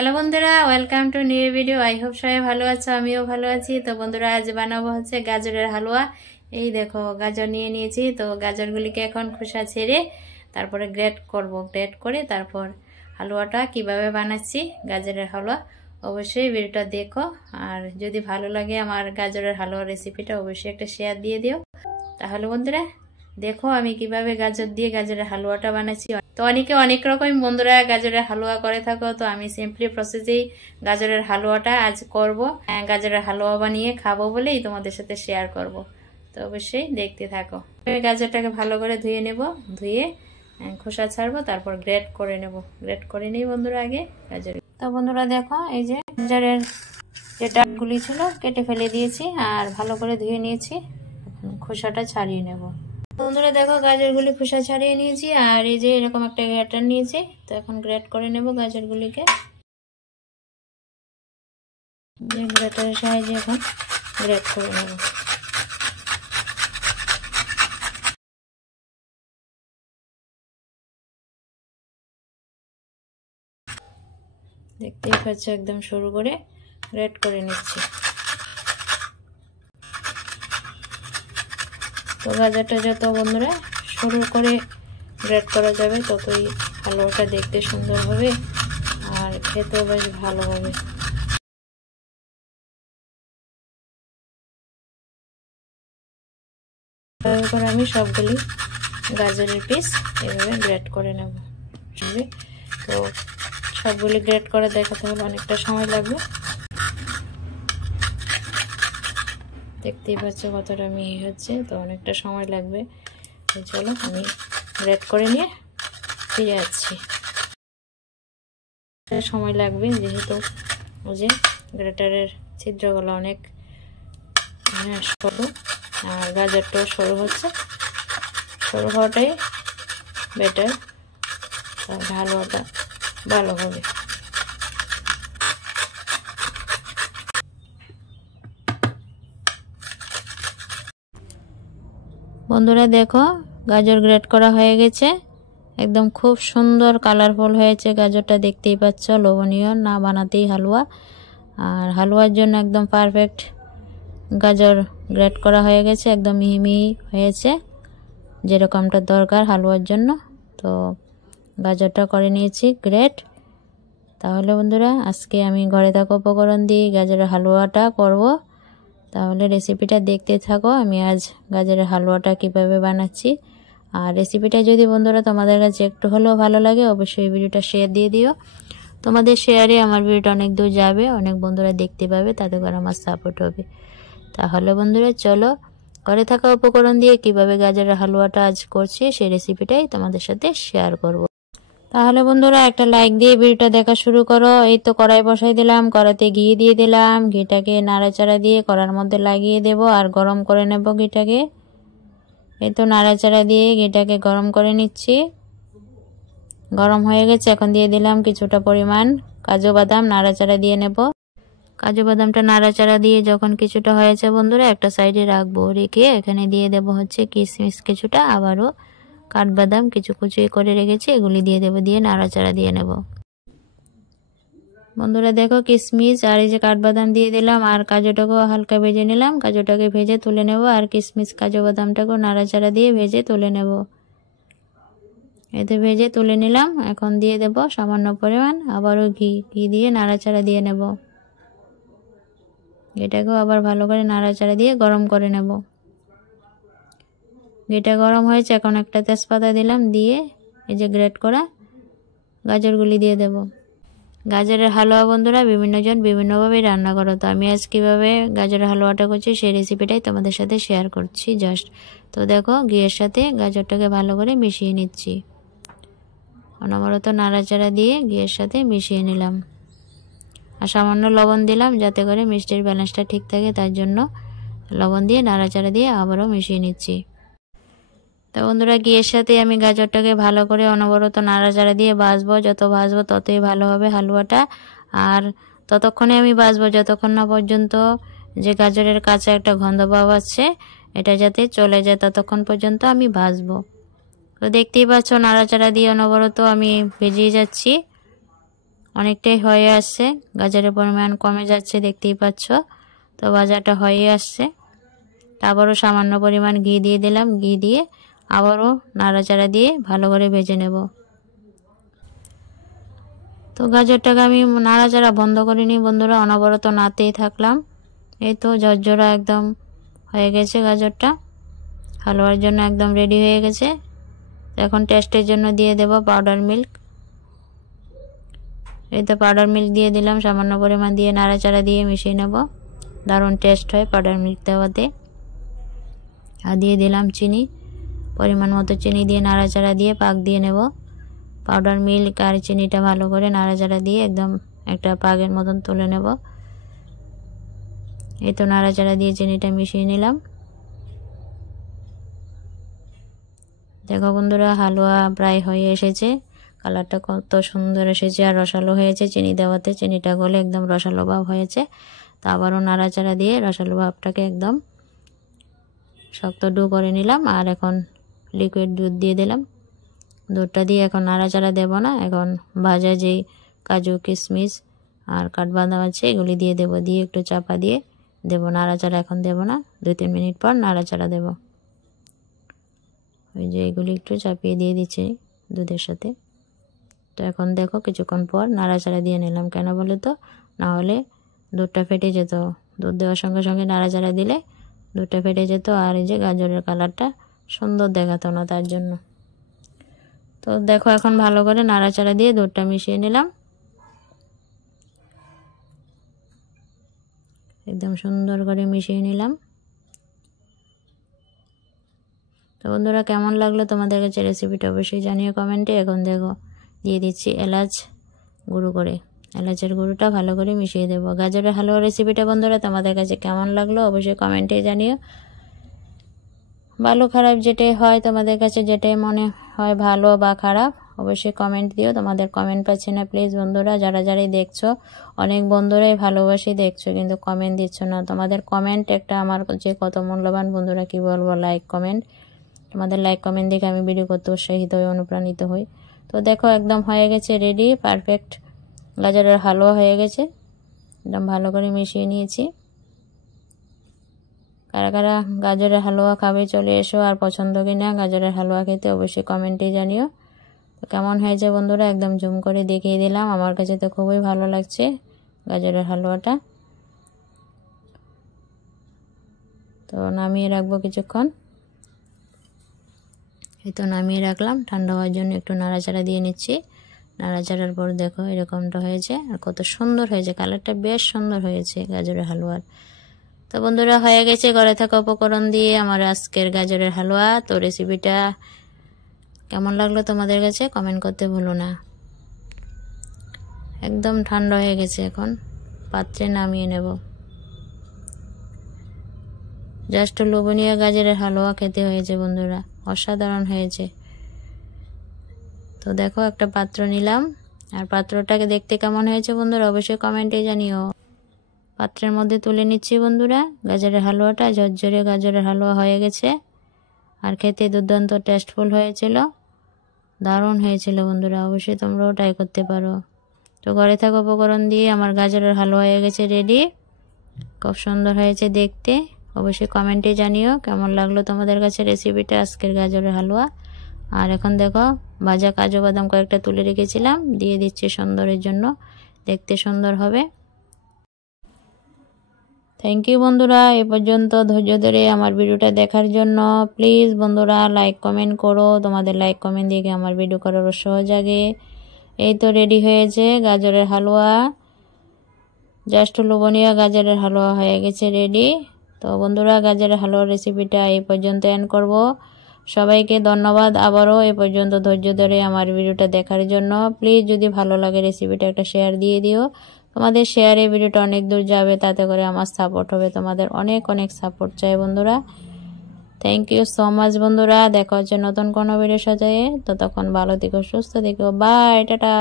Hello বন্ধুরা, welcome to new video. I hope সবাই ভালো আছো, আমিও ভালো আছি। তো বন্ধুরা, আজ বানাবো হচ্ছে গাজরের হালুয়া। এই দেখো, গাজর নিয়ে নিয়েছি। তো গাজরগুলিকে এখন খোসা ছেড়ে তারপরে গ্রেট করব। গ্রেট করে তারপর হালুয়াটা কিভাবে বানাচ্ছি গাজরের হালুয়া, অবশ্যই ভিডিওটা দেখো। আর যদি ভালো লাগে আমার গাজরের হালুয়া রেসিপিটা, অবশ্যই একটা শেয়ার দিয়ে দিও। তাহলে বন্ধুরা দেখো আমি কিভাবে গাজর দিয়ে গাজরের হালুয়াটা বানাচ্ছি। তো অনেকে অনেক রকম বন্ধুরা গাজরের হালুয়া করে থাকো, তো আমি সিম্পলি প্রসেসেই গাজরের হালুয়াটা আজ করব। গাজরের হালুয়া বানিয়ে খাবো বলেই তোমাদের সাথে শেয়ার করব। তো অবশ্যই দেখতে থাকো। গাজরটাকে ভালো করে ধুয়ে নেব, ধুয়ে খোসা ছাড়বো, তারপর গ্রেট করে নেব। গ্রেট করে নিই বন্ধুরা আগে গাজর। তো বন্ধুরা দেখো, এই যে গাজরের যে ডালগুলি ছিল কেটে ফেলে দিয়েছি আর ভালো করে ধুয়ে নিয়েছি। খোসাটা ছাড়িয়ে নেব। বন্ধুরা দেখো, গাজরগুলি খোসা ছাড়িয়ে নিয়েছি আর এই যে এরকম একটা গ্রেটার নিয়েছি। তো এখন গ্রেট করে নেব গাজরগুলিকে। গ্রেটারের সাহায্যে এখন গ্রেট করে নেব। দেখতেই পাচ্ছ, একদম সরু করে গ্রেট করে নিচ্ছি। তো গাজরটা যত বন্ধুরা সরু করে গ্রেট করা যাবে, ততই হালুয়াটা দেখতে সুন্দর হবে আর খেতেও বেশ ভালো হবে। তারপর আমি সবগুলি গাজরের পিস এভাবে গ্রেট করে নেব। তো সবগুলি গ্রেট করে দেখাতে হলে অনেকটা সময় লাগবে। দেখতেই পাচ্ছ কতটা মিহি হচ্ছে, তো অনেকটা সময় লাগবে। চলো আমি গ্রেট করে নিয়ে ফিরে আসছি। সময় লাগবে যেহেতু ওই যে গ্রেটারের ছিদ্রগুলো অনেক সরু আর গাজরটাও সরু হচ্ছে। সরু হওয়াটাই বেটার, হালুয়াটা ভালো হবে। বন্ধুরা দেখো, গাজর গ্রেট করা হয়ে গেছে, একদম খুব সুন্দর কালারফুল হয়েছে গাজরটা। দেখতেই পাচ্ছ, লোভনীয় না বানাতেই হালুয়া। আর হালুয়ার জন্য একদম পারফেক্ট গাজর গ্রেট করা হয়ে গেছে, একদম মিহি মিহি হয়েছে, যেরকমটা দরকার হালুয়ার জন্য। তো গাজরটা করে নিয়েছি গ্রেট। তাহলে বন্ধুরা আজকে আমি ঘরে থাকা উপকরণ দিয়ে গাজরের হালুয়াটা করব। তাহলে রেসিপিটা দেখতে থাকো, আমি আজ গাজরের হালুয়াটা কিভাবে বানাচ্ছি। আর রেসিপিটা যদি বন্ধুরা তোমাদের কাছে একটু হলেও ভালো লাগে, অবশ্যই ভিডিওটা শেয়ার দিয়ে দিও। তোমাদের শেয়ারে আমার ভিডিওটা অনেক দূর যাবে, অনেক বন্ধুরা দেখতে পাবে, তাতে করে আমার সাপোর্ট হবে। তাহলে বন্ধুরা চলো, ঘরে থাকা উপকরণ দিয়ে কিভাবে গাজরের হালুয়াটা আজ করছি সেই রেসিপিটাই তোমাদের সাথে শেয়ার করব। তাহলে বন্ধুরা একটা লাইক দিয়ে ভিডিওটা দেখা শুরু করো। এই তো কড়াই বসাই দিলাম, কড়াইতে ঘি দিয়ে দিলাম। ঘিটাকে নাড়াচাড়া দিয়ে কড়ার মধ্যে লাগিয়ে দেব আর গরম করে নেব ঘিটাকে। এই তো নাড়াচাড়া দিয়ে ঘিটাকে গরম করে নিচ্ছি। গরম হয়ে গেছে, এখন দিয়ে দিলাম কিছুটা পরিমাণ কাজু বাদাম, নাড়াচাড়া দিয়ে নেব। কাজু বাদামটা নাড়াচাড়া দিয়ে যখন কিছুটা হয়েছে বন্ধুরা একটা সাইডে রাখবো। রেখে এখানে দিয়ে দেব হচ্ছে কিশমিশ কিছুটা, আবারও কাঠবাদাম কিছু কুচি করে রেখেছি, এগুলি দিয়ে দেব। দিয়ে নাড়াচাড়া দিয়ে নেব। বন্ধুরা দেখো, কিশমিশ আর এই যে কাঠবাদাম দিয়ে দিলাম আর কাজুটাকেও হালকা ভেজে নিলাম। কাজুটাকে ভেজে তুলে নেব আর কিশমিশ কাজু বাদামটাকেও নাড়াচাড়া দিয়ে ভেজে তুলে নেব। এতে ভেজে তুলে নিলাম। এখন দিয়ে দেব সামান্য পরিমাণ আবারও ঘি দিয়ে নাড়াচাড়া দিয়ে নেব। এটাকেও আবার ভালো করে নাড়াচাড়া দিয়ে গরম করে নেব। ঘিটা গরম হয়েছে, এখন একটা তেজপাতা দিলাম, দিয়ে এই যে গ্রেট করা গাজরগুলি দিয়ে দেব। গাজরের হালুয়া বন্ধুরা বিভিন্ন জন বিভিন্নভাবে রান্না করো, তো আমি আজ কীভাবে গাজরের হালুয়াটা করছি সেই রেসিপিটাই তোমাদের সাথে শেয়ার করছি জাস্ট। তো দেখো, ঘিয়ের সাথে গাজরটাকে ভালো করে মিশিয়ে নিচ্ছি। অনবরত নাড়াচাড়া দিয়ে ঘিয়ের সাথে মিশিয়ে নিলাম। আর সামান্য লবণ দিলাম যাতে করে মিষ্টির ব্যালেন্সটা ঠিক থাকে, তার জন্য লবণ দিয়ে নাড়াচাড়া দিয়ে আবারও মিশিয়ে নিচ্ছি। তো বন্ধুরা ঘিয়ের সাথে আমি গাজরটাকে ভালো করে অনবরত নাড়াচাড়া দিয়ে ভাজবো। যত ভাজবো ততই ভালো হবে হালুয়াটা। আর ততক্ষণে আমি ভাজবো যতক্ষণ না পর্যন্ত যে গাজরের কাঁচা একটা গন্ধ ভাব আছে এটা যাতে চলে যায়, ততক্ষণ পর্যন্ত আমি ভাজবো। তো দেখতেই পাচ্ছ নাড়াচাড়া দিয়ে অনবরত আমি ভেজে যাচ্ছি। অনেকটাই হয়ে আসছে, গাজরের পরিমাণ কমে যাচ্ছে দেখতেই পাচ্ছ। তো ভাজাটা হয়ে আসছে। আবারও সামান্য পরিমাণ ঘি দিয়ে দিলাম, ঘি দিয়ে আবারও নাড়াচাড়া দিয়ে ভালো করে ভেজে নেব। তো গাজরটাকে আমি নাড়াচাড়া বন্ধ করিনি বন্ধুরা, অনবরত নাড়তেই থাকলাম। এই তো ঝরঝরা একদম হয়ে গেছে গাজরটা, হালুয়ার জন্য একদম রেডি হয়ে গেছে। এখন টেস্টের জন্য দিয়ে দেব পাউডার মিল্ক। এই তো পাউডার মিল্ক দিয়ে দিলাম, সামান্য পরিমাণ দিয়ে নাড়াচাড়া দিয়ে মিশিয়ে নেব। দারুণ টেস্ট হয় পাউডার মিল্ক দেওয়াতে। আর দিয়ে দিলাম চিনি, পরিমাণ মতো চিনি দিয়ে নাড়াচাড়া দিয়ে পাক দিয়ে নেব। পাউডার মিল্ক আর চিনিটা ভালো করে নাড়াচাড়া দিয়ে একদম একটা পাকের মতন তুলে নেব। এই তো নাড়াচাড়া দিয়ে চিনিটা মিশিয়ে নিলাম। দেখো বন্ধুরা, হালুয়া প্রায় হয়ে এসেছে। কালারটা কত সুন্দর এসেছে আর রসালো হয়েছে চিনি দেওয়াতে। চিনিটা গলে একদম রসালো ভাব হয়েছে। তো আবারও নাড়াচাড়া দিয়ে রসালো ভাবটাকে একদম শক্ত ডো করে নিলাম। আর এখন লিকুইড দুধ দিয়ে দিলাম। দুধটা দিয়ে এখন নাড়াচাড়া দেব না, এখন ভাজা যেই কাজু কিশমিশ আর কাঠবাদাম আছে এগুলি দিয়ে দেব। দিয়ে একটু চাপা দিয়ে দেব, নাড়াচাড়া এখন দেব না, 2-3 মিনিট পর নাড়াচাড়া দেব। ওই যে এগুলি একটু চাপিয়ে দিয়ে দিচ্ছি দুধের সাথে। তো এখন দেখো কিছুক্ষণ পর নাড়াচাড়া দিয়ে নিলাম। কেন বলে তো, না হলে দুধটা ফেটে যেত। দুধ দেওয়ার সঙ্গে সঙ্গে নাড়াচাড়া দিলে দুধটা ফেটে যেত আর এই যে গাজরের কালারটা সুন্দর দেখাতো না, তার জন্য। তো দেখো এখন ভালো করে নাড়াচাড়া দিয়ে দুধটা মিশিয়ে নিলাম। একদম সুন্দর করে মিশিয়ে নিলাম। তো বন্ধুরা, কেমন লাগলো তোমাদের কাছে রেসিপিটা অবশ্যই জানিও কমেন্টে। এখন দেখো দিয়ে দিচ্ছি এলাচ গুঁড়ো করে, এলাচের গুঁড়োটা ভালো করে মিশিয়ে দেবো। গাজরের হালুয়া রেসিপিটা বন্ধুরা তোমাদের কাছে কেমন লাগলো অবশ্যই কমেন্টে জানিও। ভালো খারাপ যেটাই হয় তোমাদের কাছে, যেটাই মনে হয় ভালো বা খারাপ অবশ্যই কমেন্ট দিও। তোমাদের কমেন্ট পাচ্ছি না প্লিজ বন্ধুরা, যারাই দেখছো, অনেক বন্ধুরাই ভালোবাসি দেখছো কিন্তু কমেন্ট দিচ্ছ না। তোমাদের কমেন্ট একটা আমার কাছে কত মূল্যবান বন্ধুরা, কি বলবো। লাইক কমেন্ট, তোমাদের লাইক কমেন্ট দেখে আমি ভিডিও করতে উৎসাহিত হই, অনুপ্রাণিত হই। তো দেখো একদম হয়ে গেছে রেডি, পারফেক্ট গাজরের হালুয়া হয়ে গেছে। একদম ভালো করে মিশিয়ে নিয়েছি। কারা কারা গাজরের হালুয়া খাবে চলে এসো, আর পছন্দ কিনা গাজরের হালুয়া খেতে অবশ্যই কমেন্টে জানিও। তো কেমন হয়েছে বন্ধুরা একদম জুম করে দেখিয়ে দিলাম। আমার কাছে তো খুবই ভালো লাগছে গাজরের হালুয়াটা। তো নামিয়ে রাখবো কিছুক্ষণ। এই তো নামিয়ে রাখলাম, ঠান্ডা হওয়ার জন্য একটু নাড়াচাড়া দিয়ে নিচ্ছি। নাড়াচাড়ার পর দেখো এরকমটা হয়েছে আর কত সুন্দর হয়েছে, কালারটা বেশ সুন্দর হয়েছে গাজরের হালুয়ার। তো বন্ধুরা হয়ে গেছে ঘরে থাকা উপকরণ দিয়ে আমার আজকের গাজরের হালুয়া। তো রেসিপিটা কেমন লাগলো তোমাদের কাছে কমেন্ট করতে ভুলো না। একদম ঠান্ডা হয়ে গেছে, এখন পাত্রে নামিয়ে নেব। জাস্ট লোভনীয় গাজরের হালুয়া খেতে হয়েছে বন্ধুরা, অসাধারণ হয়েছে। তো দেখো একটা পাত্র নিলাম, আর পাত্রটাকে দেখতে কেমন হয়েছে বন্ধুরা অবশ্যই কমেন্টে জানিও। পাত্রের মধ্যে তুলে নিচ্ছি বন্ধুরা গাজরের হালুয়াটা। ঝরঝরে গাজরের হালুয়া হয়ে গেছে আর খেতে দুর্দান্ত টেস্টফুল হয়েছিল, দারুণ হয়েছিল বন্ধুরা। অবশ্যই তোমরাও ট্রাই করতে পারো। তো ঘরে থাকা উপকরণ দিয়ে আমার গাজরের হালুয়া হয়ে গেছে রেডি, খুব সুন্দর হয়েছে দেখতে। অবশ্যই কমেন্টে জানিও কেমন লাগলো তোমাদের কাছে রেসিপিটা আজকের গাজরের হালুয়া। আর এখন দেখো ভাজা কাজু বাদাম কয়েকটা তুলে রেখেছিলাম, দিয়ে দিচ্ছি সুন্দরের জন্য, দেখতে সুন্দর হবে। থ্যাংক ইউ বন্ধুরা এ পর্যন্ত ধৈর্য ধরে আমার ভিডিওটা দেখার জন্য। প্লিজ বন্ধুরা লাইক কমেন্ট করো, তোমাদের লাইক কমেন্ট দিয়ে আমার ভিডিও করার উৎসাহ জাগে। এই তো রেডি হয়েছে গাজরের হালুয়া, জাস্ট লোভনীয় গাজরের হালুয়া হয়ে গেছে রেডি। তো বন্ধুরা গাজরের হালুয়ার রেসিপিটা এই পর্যন্ত এন্ড করব। সবাইকে ধন্যবাদ আবারও এ পর্যন্ত ধৈর্য ধরে আমার ভিডিওটা দেখার জন্য। প্লিজ যদি ভালো লাগে রেসিপিটা একটা শেয়ার দিয়ে দিও, তোমাদের শেয়ারে ভিডিওটা অনেক দূর যাবে, তাতে করে আমার সাপোর্ট হবে। তোমাদের অনেক অনেক সাপোর্ট চাই বন্ধুরা। থ্যাংক ইউ সো মাচ বন্ধুরা, দেখা হচ্ছে নতুন কোনো ভিডিওর সাথে। ততক্ষণ ভালো থেকো, সুস্থ থেকো, বাই, টাটা।